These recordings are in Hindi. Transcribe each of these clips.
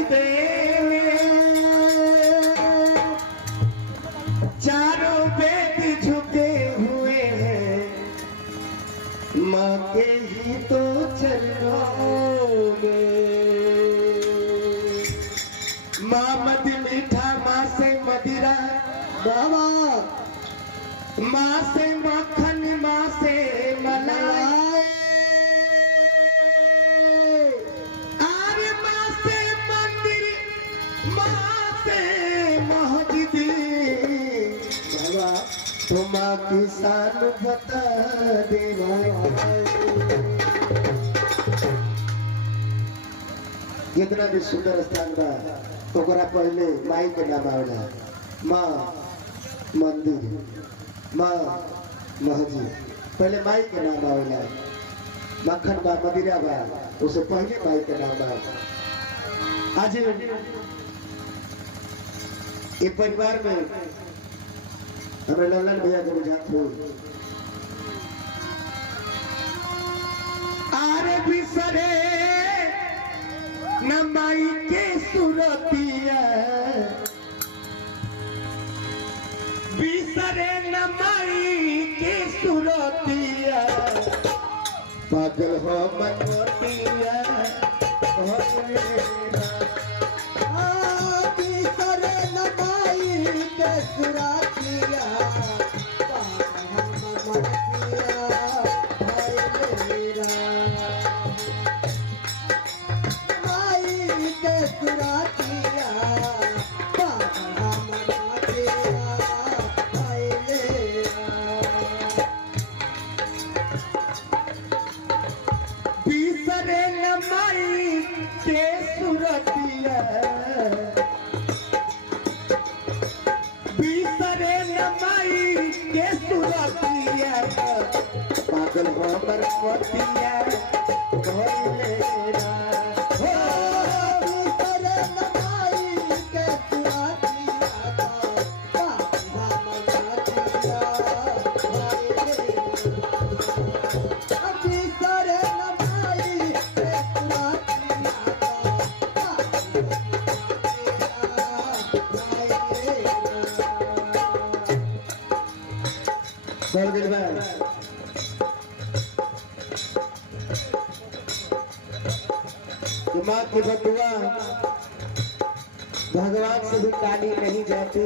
दिखाई दे, चारों वेद झुके हुए हैं माँ के ही तो चरणों में। माँ मद मीठा, माँ से मदिरा बाबा, माँ से मक्खन, माँ से मलाई, अरे माँ से मंदिर, माँ से मस्जिद, बाबा तो माँ की शान बता दे। जितना भी सुंदर स्थान बा ओकरा पहले माई के नाम आवेला। माँ मंदिर, माँ मस्जिद, पहले माई के नाम आवेला। मक्खन बा, मदिरा बा, उससे पहले माई के नाम बा। आज ये परिवार में हमें लल्लन भैया के बुझात हो, आरे बिसरे न माई के सुरतिया, बिसरे न माई के सुरतिया, पागल हो मनोतिया, बिसरे न माई के सुरतिया, पागल हो बरपतिया घोलेरा, हो बिसरे न माई के सुरतिया, बिसरे न माई के सुरतिया। माँ की बटुआ भगवान से भी काली नहीं जाती।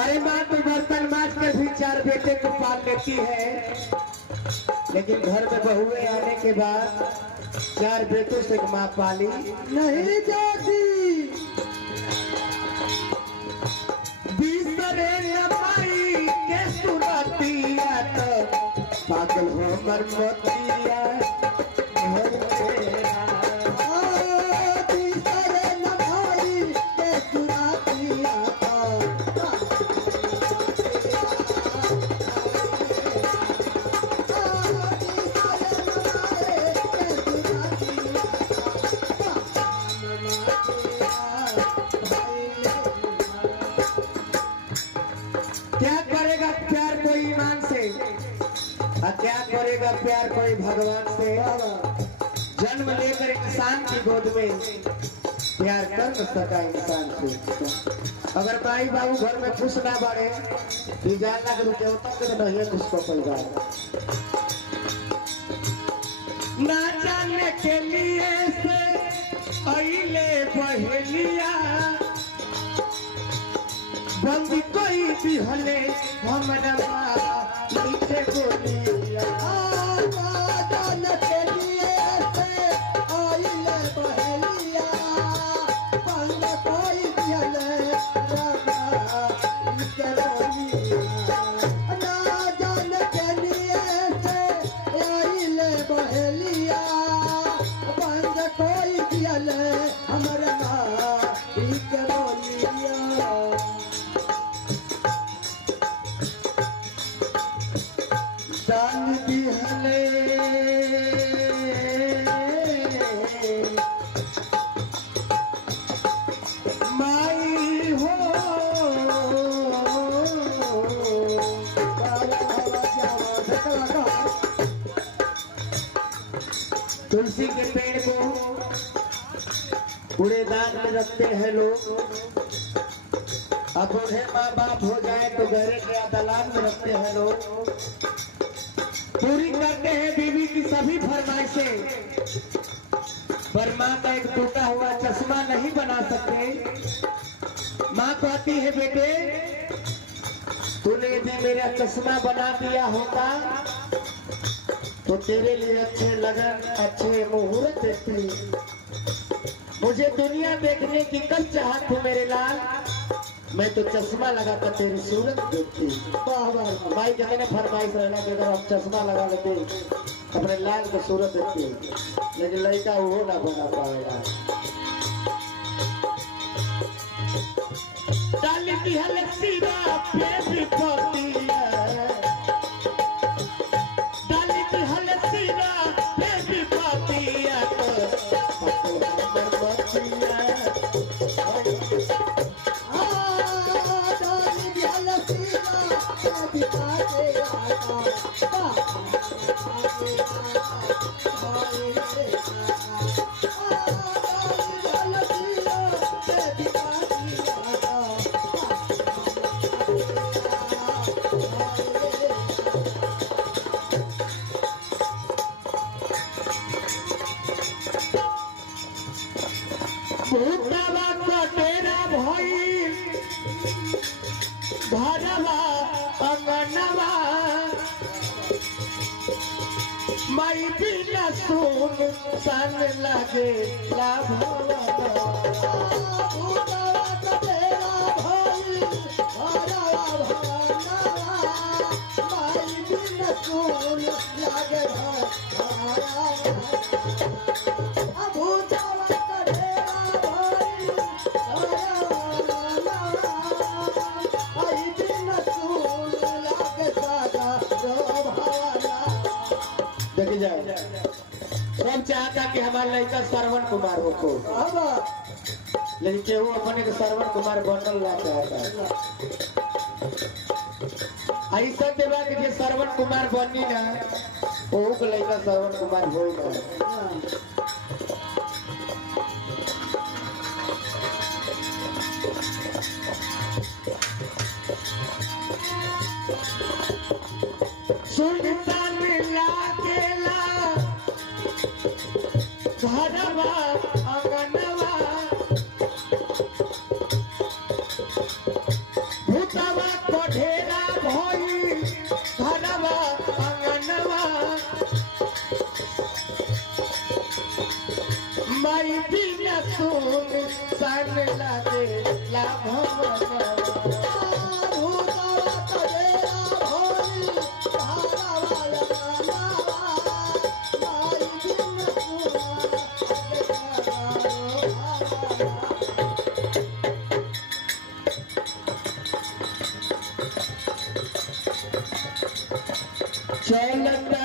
अरे माँ तो बर्तन माज कर भी 4 बेटे को पाल लेती है, लेकिन घर में बहुएं आने के बाद 4 बेटों से माँ पाली नहीं जाती। बिसरे न माई के सुरतिया, तो पागल हो मरमतिया, क्या करेगा प्यार कोई ईमान से, क्या करेगा प्यार कोई भगवान से। जन्म लेकर इंसान की गोद में प्यार कर न सका इंसान से। अगर माई बाबू घर में खुश ना बढ़े तो जानना कि देवता के नहीं खुश को परिवार। ना जानने के लिए से अइले बहेलिया, बंदी कोई भी हले हमरा मीठे बोलिया, दान के लिए से आइले बहेलिया, बंद कोई भी हले हमरा मीठे बोलिया, ना दान के लिए से आइले बहेलिया, बंद कोई भी हले हमरा मीठे बोलिया। दान दिहले माई हो, तुलसी के पेड़ को कूड़ेदान में रखते हैं लोग। अब उन्हें माँ बाप हो जाए तो गहरे के अदालत में रखते हैं लोग। पूरी करते हैं बीवी की सभी फरमाइशें, पर माँ का एक टूटा हुआ चश्मा नहीं बना सकते। माँ कहती है बेटे तूने यदि मेरा चश्मा बना दिया होता तो तेरे लिए अच्छे लगन अच्छे मुहूर्त देखती। मुझे दुनिया देखने की कब चाहत थी मेरे लाल, मैं तो चश्मा लगा कर तेरी सूरत देखती। भाई कहते ने फरमाइश रहना कि अगर आप चश्मा लगा लेते अपने लाल को सूरत देखती, लेकिन लड़का वो ना बना पाएगा। डाली की हलसीरा पे भी पड़ती है, डाली की हलसीरा पे भी पड़ती है, भूतवा का तेरा भाई भरवा अंगनवा माई भी न सुन सन लगे ला भवनवा। भूतवा का तेरा भाई भरवा अंगनवा माई भी न सुन लगे सब चाहता कि हमारा लड़का श्रवण कुमार हो, लेकिन केहू अपने के श्रवण कुमार बनल ना चाहता। ऐसा देवा कि जे श्रवण कुमार बनी ना वो के लड़का श्रवण कुमार हो ना। सुनसान लागेला घरवा अंगनवा भूतवा कढेरा भई घरवा अंगनवा माई भी न सुन सन लागे ला भवनवा। चलता